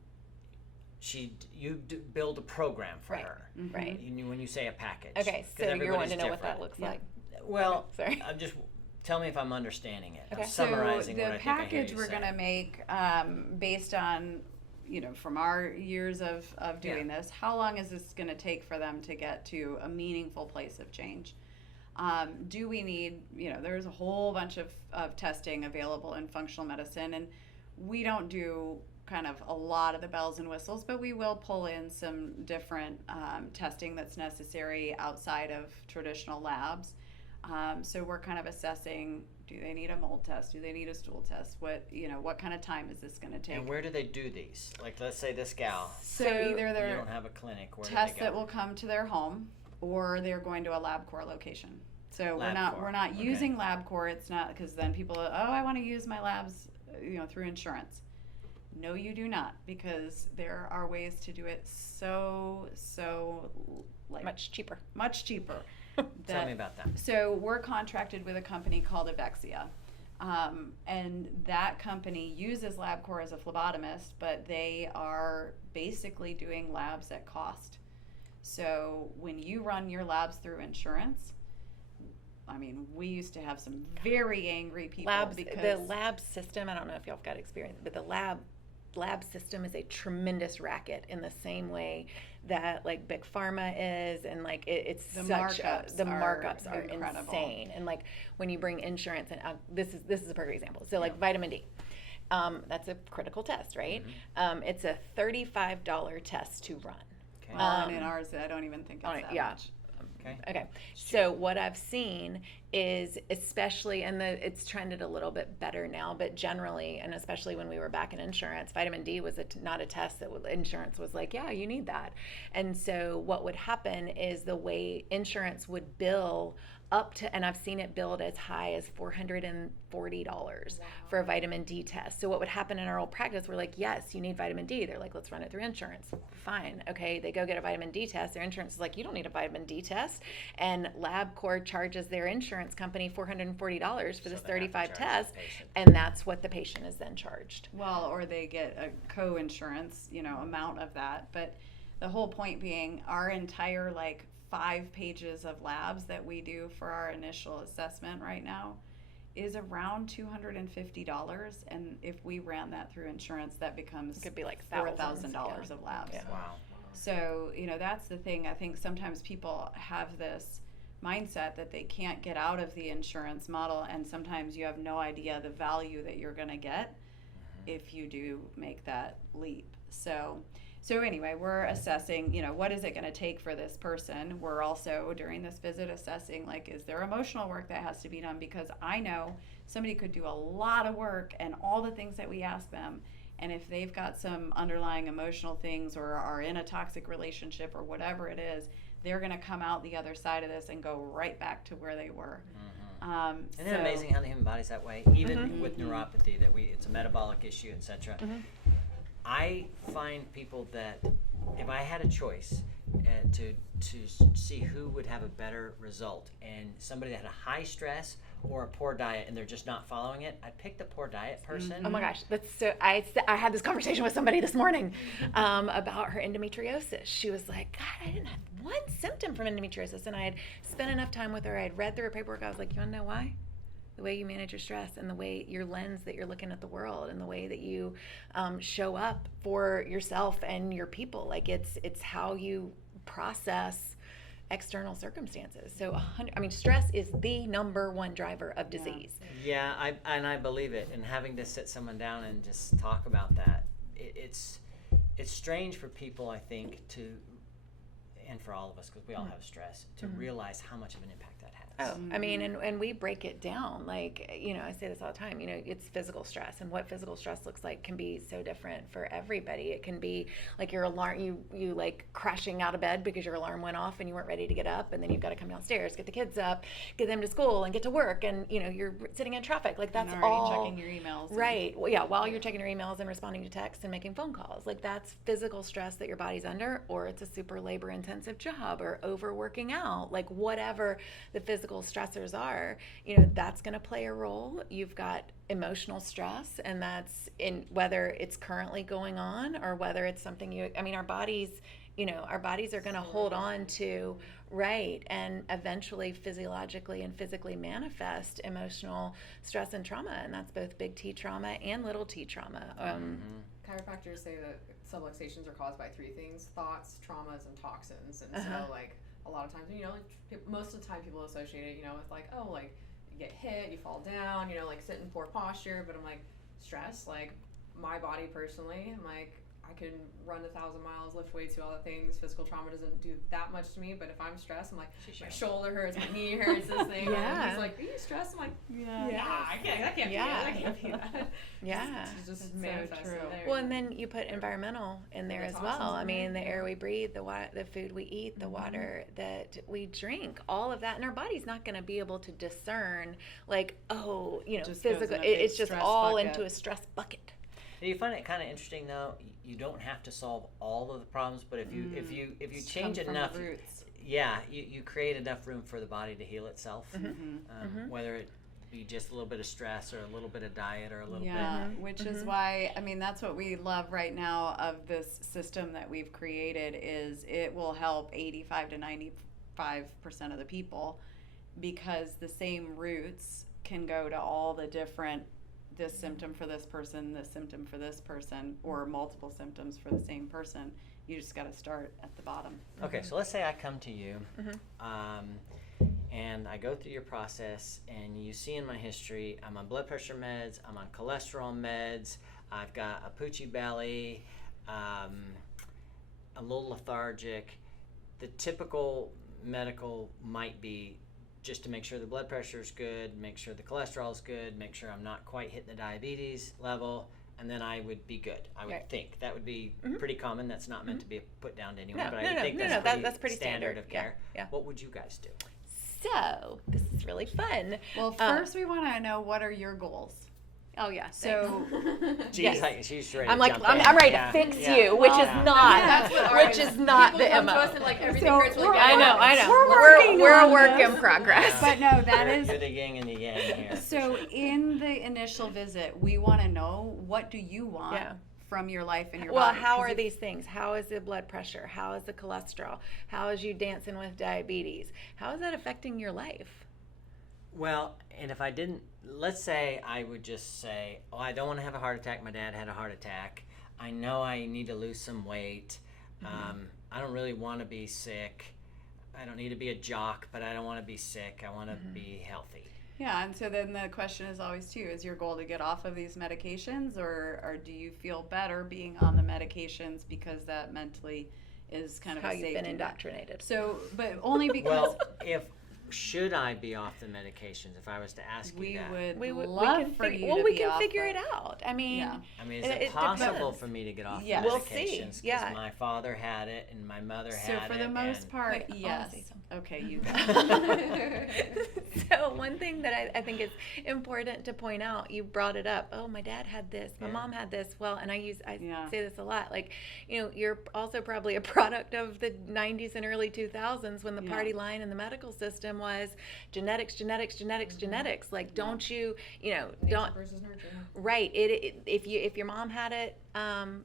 build a program for Right. her. Right. When you say a package. Okay, 'Cause so you're everybody's wanting to know what that different. looks Yeah. like. Well, Sorry. tell me if I'm understanding it. Okay. I'm summarizing so what the I think I hear package you we're say. going to make based on, from our years of doing this, how long is this going to take for them to get to a meaningful place of change? Do we need, there's a whole bunch of testing available in functional medicine, and we don't do kind of a lot of the bells and whistles, but we will pull in some different testing that's necessary outside of traditional labs. So we're kind of assessing, do they need a mold test? Do they need a stool test? What kind of time is this going to take? And where do they do these? Like, let's say this gal, So So either you they're don't have a clinic. Where tests do they go? that will come to their home, or they're going to a LabCorp location. So LabCorp, we're not okay. using LabCorp. It's not, because then people, I want to use my labs, through insurance. No, you do not, because there are ways to do it so Much cheaper. much cheaper. Tell me about that. So we're contracted with a company called Avexia. And that company uses LabCorp as a phlebotomist, but they are basically doing labs at cost. So when you run your labs through insurance, we used to have some very angry people The lab system, I don't know if y'all have got experience, but the lab system is a tremendous racket in the same way that like big pharma is, and like it's The such the markups are incredible. insane. And like when you bring insurance, and this is a perfect example. So like vitamin D, that's a critical test, right? It's a $35 test to run. Okay. and in ours, I don't even think it's that yeah. much. Okay, so what I've seen is, especially, and it's trended a little bit better now, but generally, and especially when we were back in insurance, vitamin D was not a test that insurance was like, yeah, you need that. And so what would happen is the way insurance would bill up to, and I've seen it billed as high as $440 for a vitamin D test. So what would happen in our old practice, we're like, yes, you need vitamin D. They're like, let's run it through insurance. Fine. Okay, they go get a vitamin D test. Their insurance is like, you don't need a vitamin D test. And LabCorp charges their insurance company $440 for this So they have to 35 charge test, the patient. and that's what the patient is then charged. Well, or they get a co-insurance, amount of that. But the whole point being, our entire 5 pages of labs that we do for our initial assessment right now is around $250, and if we ran that through insurance, that becomes It could be like $4,000 thousands, yeah. of labs. Yeah. Wow. So that's the thing. I think sometimes people have this mindset that they can't get out of the insurance model, and sometimes you have no idea the value that you're going to get if you do make that leap. So anyway, we're assessing, what is it going to take for this person? We're also, during this visit, assessing, is there emotional work that has to be done? Because I know somebody could do a lot of work and all the things that we ask them, and if they've got some underlying emotional things or are in a toxic relationship or whatever it is, they're going to come out the other side of this and go right back to where they were. Isn't it amazing how the human body's that way? Even with neuropathy, it's a metabolic issue, etc. I find people that if I had a choice to see who would have a better result, and somebody that had a high stress or a poor diet and they're just not following it, I'd pick the poor diet person. Oh my gosh, that's so. I had this conversation with somebody this morning about her endometriosis. She was like, God, I didn't have one symptom from endometriosis, and I had spent enough time with her. I had read through her paperwork. I was like, you want to know why? The way you manage your stress, and the way your lens that you're looking at the world, and the way that you show up for yourself and your people. It's how you process external circumstances. So stress is the number one driver of disease. Yeah, I believe it. And having to sit someone down and just talk about that, it's strange for people, I think, and for all of us, because we all have stress, to realize how much of an impact that has. Oh, and we break it down. I say this all the time, it's physical stress, and what physical stress looks like can be so different for everybody. It can be like your alarm, you like crashing out of bed because your alarm went off and you weren't ready to get up, and then you've got to come downstairs, get the kids up, get them to school, and get to work, and you're sitting in traffic. That's and all. checking your emails. Right. Well, yeah, while you're checking your emails and responding to texts and making phone calls. That's physical stress that your body's under, or it's a super labor intensive job, or overworking out, whatever the physical physical stressors are, that's going to play a role. You've got emotional stress, and that's in whether it's currently going on or whether it's something our bodies are going to hold on to, right, and eventually physiologically and physically manifest emotional stress and trauma, and that's both big T trauma and little T trauma. Chiropractors say that subluxations are caused by three things: thoughts, traumas, and toxins. And so, like, a lot of times, most of the time people associate it, with like, oh, like, you get hit, you fall down, like sit in poor posture. But I'm like, stress, like, my body personally, I'm like, I can run 1,000 miles, lift weights, do all the things. Physical trauma doesn't do that much to me, but if I'm stressed, I'm like, my shoulder hurts, my knee hurts, this thing. And he's like, are you stressed? I'm like, I can't be that. I can't be that. Yeah. It's just so manifesting true. there. Well, and then you put environmental in there as well. I mean, the air we breathe, the food we eat, the water that we drink, all of that. And our body's not going to be able to discern, like, Just physical. goes in a big It's just stress all bucket. into a stress bucket. Do you find it kind of interesting though? You don't have to solve all of the problems, but if you change Come from enough, the roots. you create enough room for the body to heal itself. Whether it be just a little bit of stress or a little bit of diet or a little bit. Which is why, that's what we love right now of this system that we've created, is it will help 85 to 95% of the people, because the same roots can go to all the different, this symptom for this person, this symptom for this person, or multiple symptoms for the same person. You just got to start at the bottom. Okay, so let's say I come to you, and I go through your process, and you see in my history, I'm on blood pressure meds, I'm on cholesterol meds, I've got a poochy belly, a little lethargic. The typical medical might be just to make sure the blood pressure is good, make sure the cholesterol is good, make sure I'm not quite hitting the diabetes level, and then I would be good. I would think that would be pretty common. That's not meant to be put down to anyone, but I would think that's pretty standard of care. Yeah. What would you guys do? So this is really fun. Well, first we want to know, what are your goals? Oh yeah. So She's she's ready. I'm to like, jump I'm in. ready to fix you, which is not, That's what which is not the people come MO. to us and like everything So hurts really I bad. know. We're a working work on in this. progress. But no, that is You're the yin and the yang here. so. In the initial visit, we want to know, what do you want from your life and your Well, body? how 'Cause are if- these things? How is the blood pressure? How is the cholesterol? How is you dancing with diabetes? How is that affecting your life? Well, and if I didn't, let's say I would just say, oh, I don't want to have a heart attack. My dad had a heart attack. I know I need to lose some weight. I don't really want to be sick. I don't need to be a jock, but I don't want to be sick. I want to be healthy. Yeah, and so then the question is always too, is your goal to get off of these medications, or do you feel better being on the medications because that mentally is kind of How a you've safety been net? indoctrinated. So, but only because Well, should I be off the medications? If I was to ask you we that, would love for you to we be can off figure them. it out. I mean, Yeah. I mean, is It it possible depends. for me to get off Yes. the We'll see. medications? Yeah. My father had it and my mother So had it. for the most and- part, Wait, I wanna yes. say something. Okay, you go. So one thing that I think is important to point out, you brought it up. Oh, my dad had this. My mom had this. Well, and I Yeah. say this a lot. Like, you're also probably a product of the 90s and early 2000s when the party line in the medical system was genetics. Like, don't you, don't. Versus nurture. Right. If your mom had it,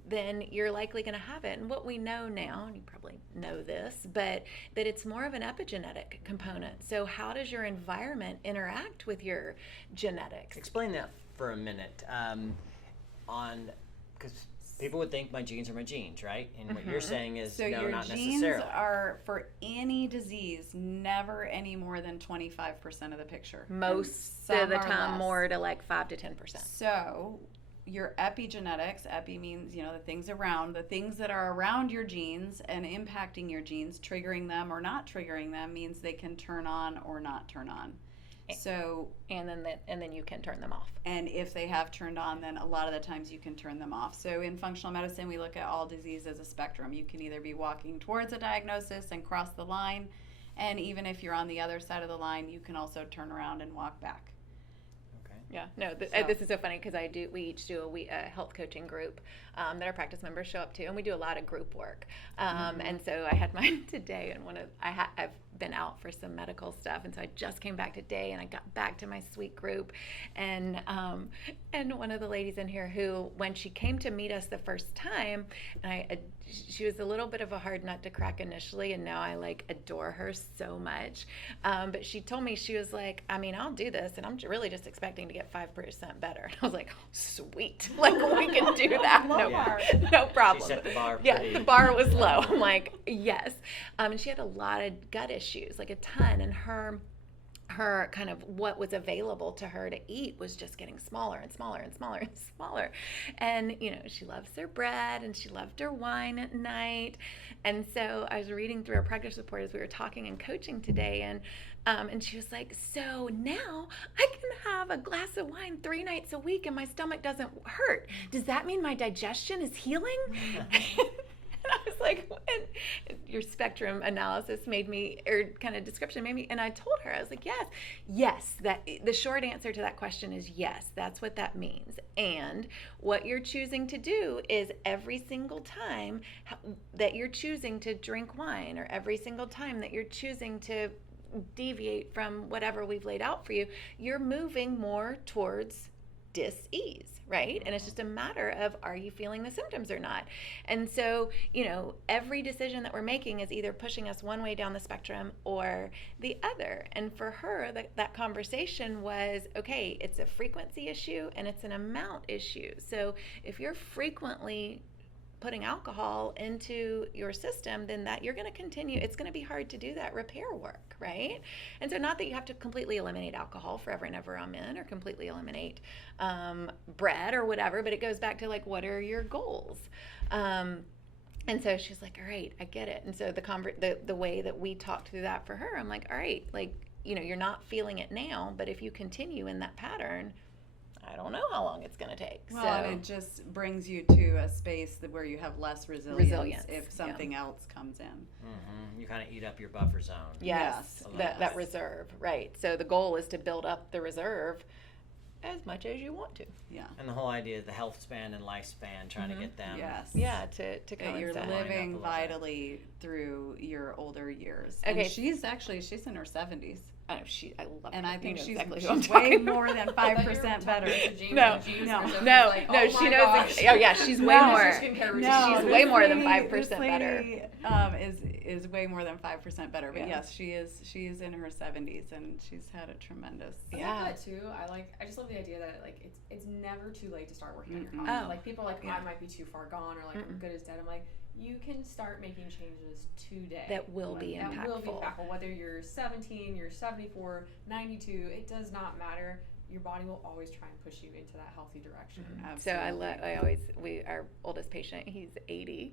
then you're likely going to have it. And what we know now, and you probably know this, but that it's more of an epigenetic component. So how does your environment interact with your genetics? Explain that for a minute. Because people would think my genes are my genes, right? And what you're saying is So no, your not genes necessarily. are, for any disease, never any more than 25% of the picture. And Most some of the are time, less. more to like 5 to 10%. So your epigenetics, epi means, the things around, the things that are around your genes and impacting your genes, triggering them or not triggering them, means they can turn on or not turn on. So, And then you can turn them off. and if they have turned on, then a lot of the times you can turn them off. So in functional medicine, we look at all disease as a spectrum. You can either be walking towards a diagnosis and cross the line, and even if you're on the other side of the line, you can also turn around and walk back. Okay. Yeah, no, So- this is so funny because we each do a health coaching group that our practice members show up to, and we do a lot of group work. And so I had mine today, and I've been out for some medical stuff, and so I just came back today, and I got back to my sweet group, and one of the ladies in here who, when she came to meet us the first time, and she was a little bit of a hard nut to crack initially, and now I like adore her so much. But she told me, she was like, I mean, I'll do this, and I'm really just expecting to get 5% better. And I was like, sweet, like we can do that. No problem. She set the bar Yeah, pretty. the bar was low. I'm like, yes. And she had a lot of gut issues, like a ton, and her kind of what was available to her to eat was just getting smaller and smaller and smaller and smaller. And, she loves her bread and she loved her wine at night. And so I was reading through our practice report as we were talking and coaching today, and she was like, so now I can have a glass of wine 3 nights a week and my stomach doesn't hurt. Does that mean my digestion is healing? And I was like, and your spectrum analysis description made me, and I told her, I was like, yes, that the short answer to that question is yes, that's what that means. And what you're choosing to do is every single time that you're choosing to drink wine, or every single time that you're choosing to deviate from whatever we've laid out for you, you're moving more towards dis-ease, right? And it's just a matter of, are you feeling the symptoms or not? And so, every decision that we're making is either pushing us one way down the spectrum or the other. And for her, that conversation was, okay, it's a frequency issue and it's an amount issue. So if you're frequently putting alcohol into your system, then that you're going to continue, it's going to be hard to do that repair work, right? And so not that you have to completely eliminate alcohol forever and ever, amen, or completely eliminate bread or whatever, but it goes back to like, what are your goals? And so she's like, all right, I get it. And so the way that we talked through that for her, I'm like, all right, like, you're not feeling it now, but if you continue in that pattern, I don't know how long it's going to take. Well, so and it just brings you to a space where you have less resilience if something else comes in. Mm-hmm. You kind of eat up your buffer zone. Yes, that reserve, right. So the goal is to build up the reserve as much as you want to. Yeah. And the whole idea of the health span and lifespan, trying to get them. Yes. Yeah, to That you're coincide. living vitally through your older years. Okay. And she's in her 70s. I love And her. I think You know she's, exactly who I'm she's way talking more than 5% better. No, she knows. Oh yeah, she's way more. She's way more than 5% better. Is way more than 5% better. But Yeah. yes, she is in her 70s, and she's had a tremendous. Yeah. That too. I just love the idea that like it's never too late to start working on your Mm-mm. health. Oh. Like people are like, Yeah. I might be too far gone, or like I'm good as dead. I'm like, you can start making changes today. That will be That impactful. will be impactful. Whether you're 17, you're 74, 92, it does not matter. Your body will always try and push you into that healthy direction. So Absolutely. our oldest patient, he's 80.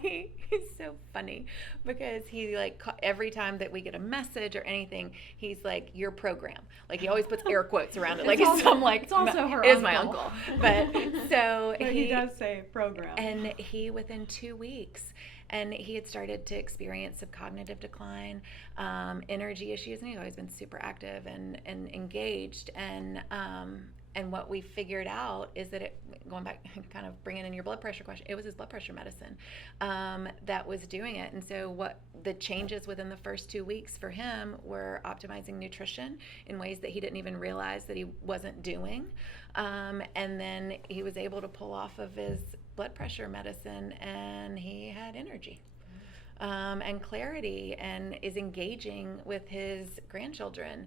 He's so funny because he every time that we get a message or anything, he's like, your program. Like he always puts air quotes around it. Like it's also her it is my uncle. uncle. But so he does say program. And he, within 2 weeks, and he had started to experience some cognitive decline, energy issues, and he's always been super active and engaged. And what we figured out is that going back, kind of bringing in your blood pressure question, it was his blood pressure medicine that was doing it. And so what the changes within the first 2 weeks for him were optimizing nutrition in ways that he didn't even realize that he wasn't doing. And then he was able to pull off of his blood pressure medicine, and he had energy and clarity, and is engaging with his grandchildren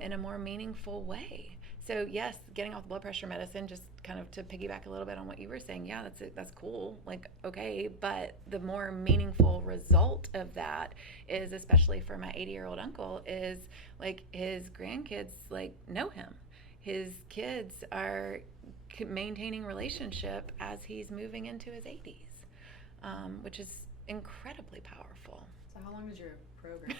in a more meaningful way. So yes, getting off the blood pressure medicine, just kind of to piggyback a little bit on what you were saying, yeah, that's cool, like, okay, but the more meaningful result of that is, especially for my 80-year-old uncle, is like his grandkids like know him. His kids are maintaining relationship as he's moving into his 80s, which is incredibly powerful. So how long does your program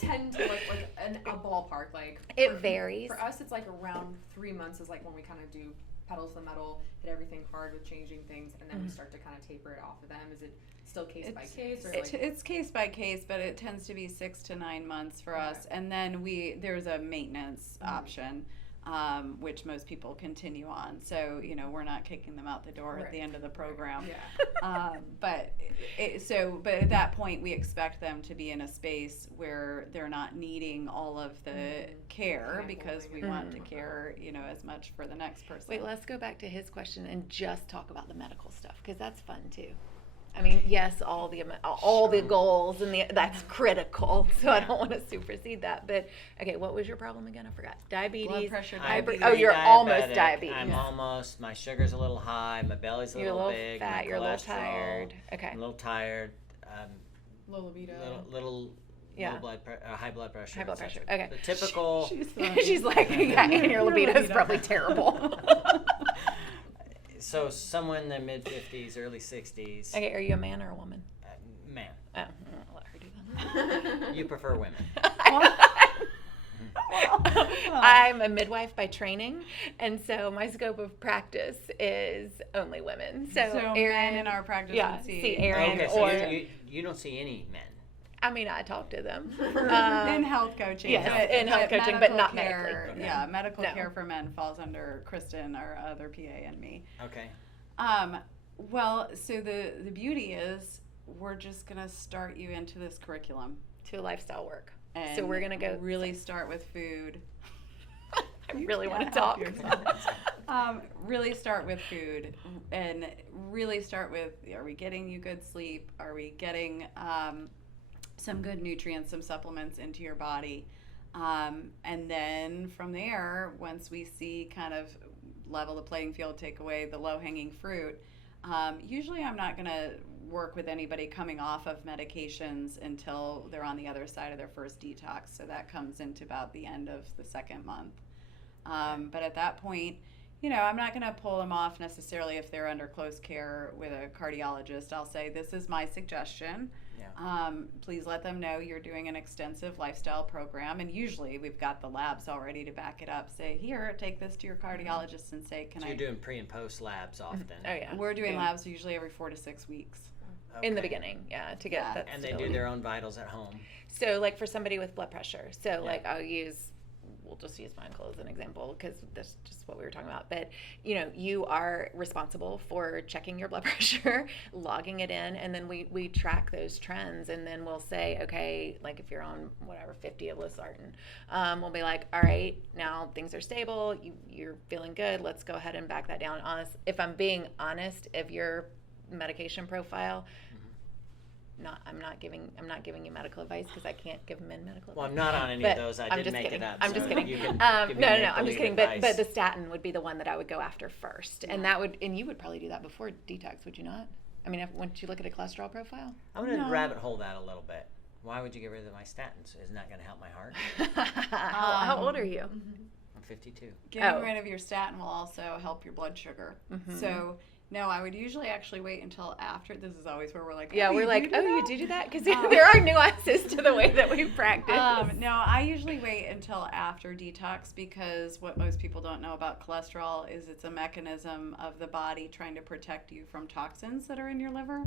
tend to like a ballpark? Like It varies. For us, it's like around 3 months is like when we kind of do pedal to the metal, hit everything hard with changing things, and then we start to kind of taper it off of them. Is it still case by case, or It's case by case, but it tends to be 6 to 9 months for us, and then there's a maintenance option. which most people continue on. So, we're not kicking them out the door at the end of the program. Yeah. But at that point, we expect them to be in a space where they're not needing all of the care, because we want to care, as much for the next person. Wait, let's go back to his question and just talk about the medical stuff, because that's fun too. I mean, yes, all the goals and that's critical. So I don't want to supersede that. But okay, what was your problem again? I forgot. Diabetes. Blood pressure, diabetes. diabetes. Oh, you're almost diabetes. I'm almost. My sugar's a little high. My belly's a little big. Fat. My You're a little cholesterol, tired. Okay. I'm a little tired. Low libido. Little high blood pressure. High blood etc. pressure. Okay. The typical. She's like, yeah, and your libido is probably terrible. So someone in their mid 50s, early 60s. Okay, are you a man or a woman? Man. Oh, I'll let her do that. You prefer women. I'm a midwife by training, and so my scope of practice is only women. So Erin, men in our practice would see Erin, Okay, so or you don't see any men. I mean, I talk to them. In health coaching. Yes, in health coaching, but not medically. Okay. Yeah, medical No. care for men falls under Kristen, our other PA, and me. Okay. Well, so the beauty is we're just going to start you into this curriculum. To lifestyle work. And So we're going to go. really start with food. I really want to can't talk. help yourself. Really start with food, and really start with, are we getting you good sleep? Are we getting some good nutrients, some supplements into your body? And then from there, once we see kind of level the playing field, take away the low-hanging fruit, usually I'm not going to work with anybody coming off of medications until they're on the other side of their first detox. So that comes into about the end of the second month. But at that point, I'm not going to pull them off necessarily if they're under close care with a cardiologist. I'll say, this is my suggestion. Yeah. Please let them know you're doing an extensive lifestyle program. And usually we've got the labs all ready to back it up. Say, here, take this to your cardiologist and say, So you're doing pre and post labs often. Oh, yeah. We're doing labs usually every 4 to 6 weeks. In the Okay. beginning, to get that And they stability. do their own vitals at home. So, like for somebody with blood pressure, so Yeah. like we'll just use my uncle as an example because that's just what we were talking about. But you are responsible for checking your blood pressure, logging it in, and then we track those trends, and then we'll say, okay, like if you're on whatever 50 of losartan, we'll be like, all right, now things are stable, you're feeling good, let's go ahead and back that down. If I'm being honest, if your medication profile. I'm not giving you medical advice because I can't give men medical advice. Well, I'm not on any But of those. I I'm did just make kidding. it up. I'm so just kidding. You can give me No, I'm make-believe just kidding. advice. But the statin would be the one that I would go after first, and you would probably do that before detox, would you not? I mean, once you look at a cholesterol profile. I'm going to rabbit hole that a little bit. Why would you get rid of my statins? Isn't that going to help my heart? How old are you? I'm 52. Getting rid of your statin will also help your blood sugar. So, no, I would usually actually wait until after. This is always where we're like, Yeah, we're like, you do that? Because there are nuances to the way that we practice. No, I usually wait until after detox, because what most people don't know about cholesterol is it's a mechanism of the body trying to protect you from toxins that are in your liver.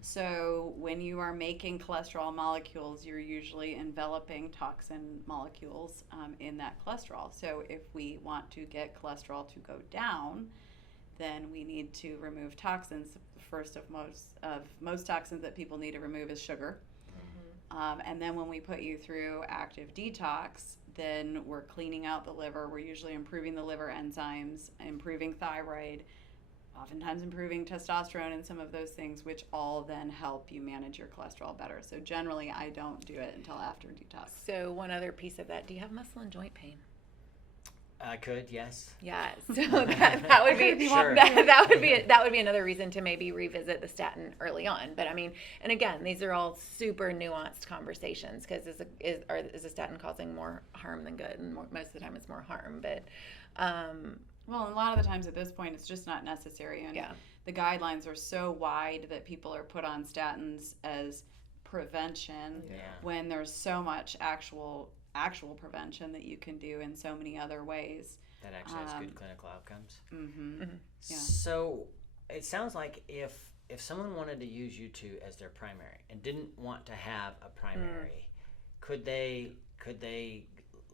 So when you are making cholesterol molecules, you're usually enveloping toxin molecules in that cholesterol. So if we want to get cholesterol to go down, then we need to remove toxins. First of most toxins that people need to remove is sugar. And then when we put you through active detox, then we're cleaning out the liver. We're usually improving the liver enzymes, improving thyroid, oftentimes improving testosterone and some of those things, which all then help you manage your cholesterol better. So generally, I don't do it until after detox. So one other piece of that, do you have muscle and joint pain? I could, yes. Yeah, so that would be Sure. that would be another reason to maybe revisit the statin early on. But I mean, and again, these are all super nuanced conversations, because is a statin causing more harm than good? And most of the time, it's more harm. But well, a lot of the times at this point, it's just not necessary. And the guidelines are so wide that people are put on statins as prevention when there's so much actual prevention that you can do in so many other ways. That actually has good clinical outcomes. Yeah. So it sounds like if someone wanted to use you two as their primary and didn't want to have a primary, could they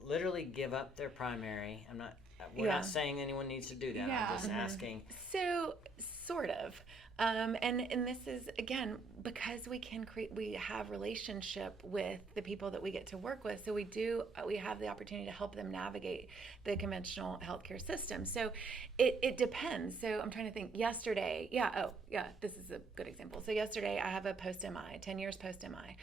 literally give up their primary? I'm not We're Yeah. not saying anyone needs to do that. Yeah. I'm just asking. So, sort of. And this is, again, because we have relationship with the people that we get to work with. So we have the opportunity to help them navigate the conventional healthcare system. So it depends. So I'm trying to think yesterday. This is a good example. So yesterday I have a post-MI, 10 years post-MI,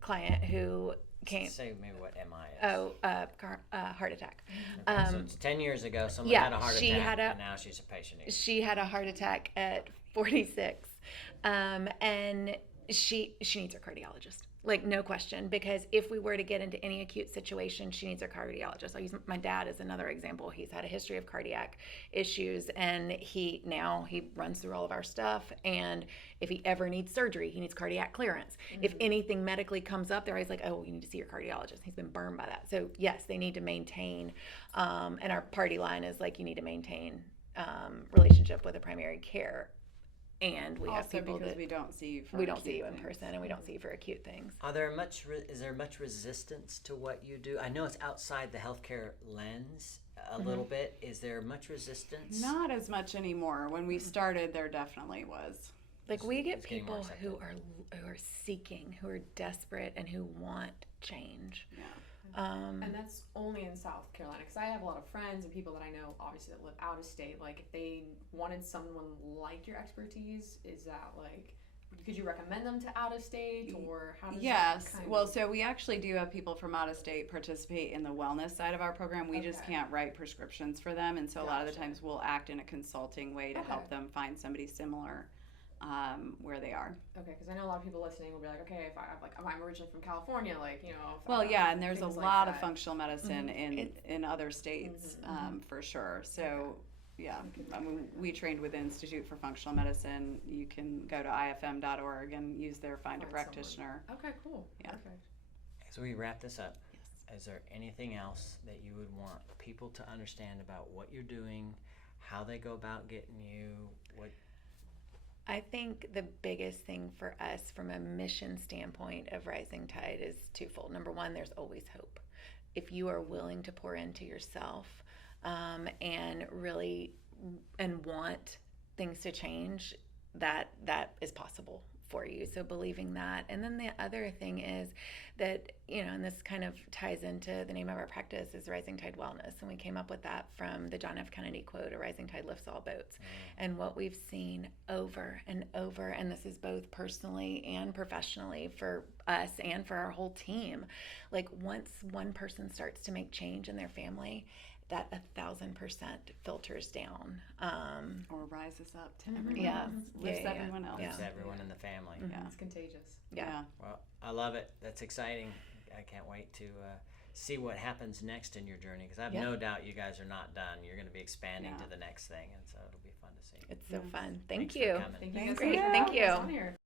client who came. Say maybe what MI is. Heart attack. Okay, so it's 10 years ago, someone yeah, had a heart she attack, had a- and now she's a patient here. She had a heart attack at 46, and she needs her cardiologist, like no question. Because if we were to get into any acute situation, she needs her cardiologist. I'll use my dad as another example. He's had a history of cardiac issues, and he runs through all of our stuff. And if he ever needs surgery, he needs cardiac clearance. If anything medically comes up, they're always like, "Oh, you need to see your cardiologist." He's been burned by that. So yes, they need to maintain. And our party line is like, you need to maintain relationship with a primary care. And we have Also people because that we don't see you for we don't see acute you in things. person, and we don't see you for acute things. Is there much resistance to what you do? I know it's outside the healthcare lens a little bit. Is there much resistance? Not as much anymore. When we started, there definitely was. Like we get It's getting more people who are seeking, who are desperate, and who want change. Yeah. And that's only in South Carolina, because I have a lot of friends and people that I know, obviously, that live out of state. Like, if they wanted someone like your expertise, is that like, could you recommend them to out of state, or how does Yes. that kind Well, of... so we actually do have people from out of state participate in the wellness side of our program. We just Okay. can't write prescriptions for them, and so a lot of the Gotcha. times we'll act in a consulting way to help Okay. them find somebody similar where they are. Okay, because I know a lot of people listening will be like, okay, if I'm originally from California, like, you know. If Well, yeah, and there's a things like lot of that. functional medicine It's- in other states for sure. So, yeah, I mean, we trained with the Institute for Functional Medicine. You can go to ifm.org and use their Find a Find Practitioner. Okay, cool. Yeah. Perfect. As we wrap this up, Yes. is there anything else that you would want people to understand about what you're doing, how they go about getting you, what? I think the biggest thing for us from a mission standpoint of Rising Tide is twofold. Number one, there's always hope. If you are willing to pour into yourself and really want things to change, that is possible for you. So believing that. And then the other thing is that, and this kind of ties into the name of our practice is Rising Tide Wellness. And we came up with that from the John F. Kennedy quote, "A rising tide lifts all boats." And what we've seen over and over, and this is both personally and professionally for us and for our whole team, like once one person starts to make change in their family, that 1,000% filters down. Or rises up to everyone Yeah. else. Yeah, Lifts yeah, everyone else. yeah. It's everyone in the family. Yeah. It's contagious. Yeah. Well, I love it. That's exciting. I can't wait to see what happens next in your journey, because I have Yeah. no doubt you guys are not done. You're going to be expanding Yeah. to the next thing, and so it'll be fun to see. It's so Yes. fun. Thanks Thank for you. coming. Thank you Thanks. guys so Great. much for Thank having us you. on here.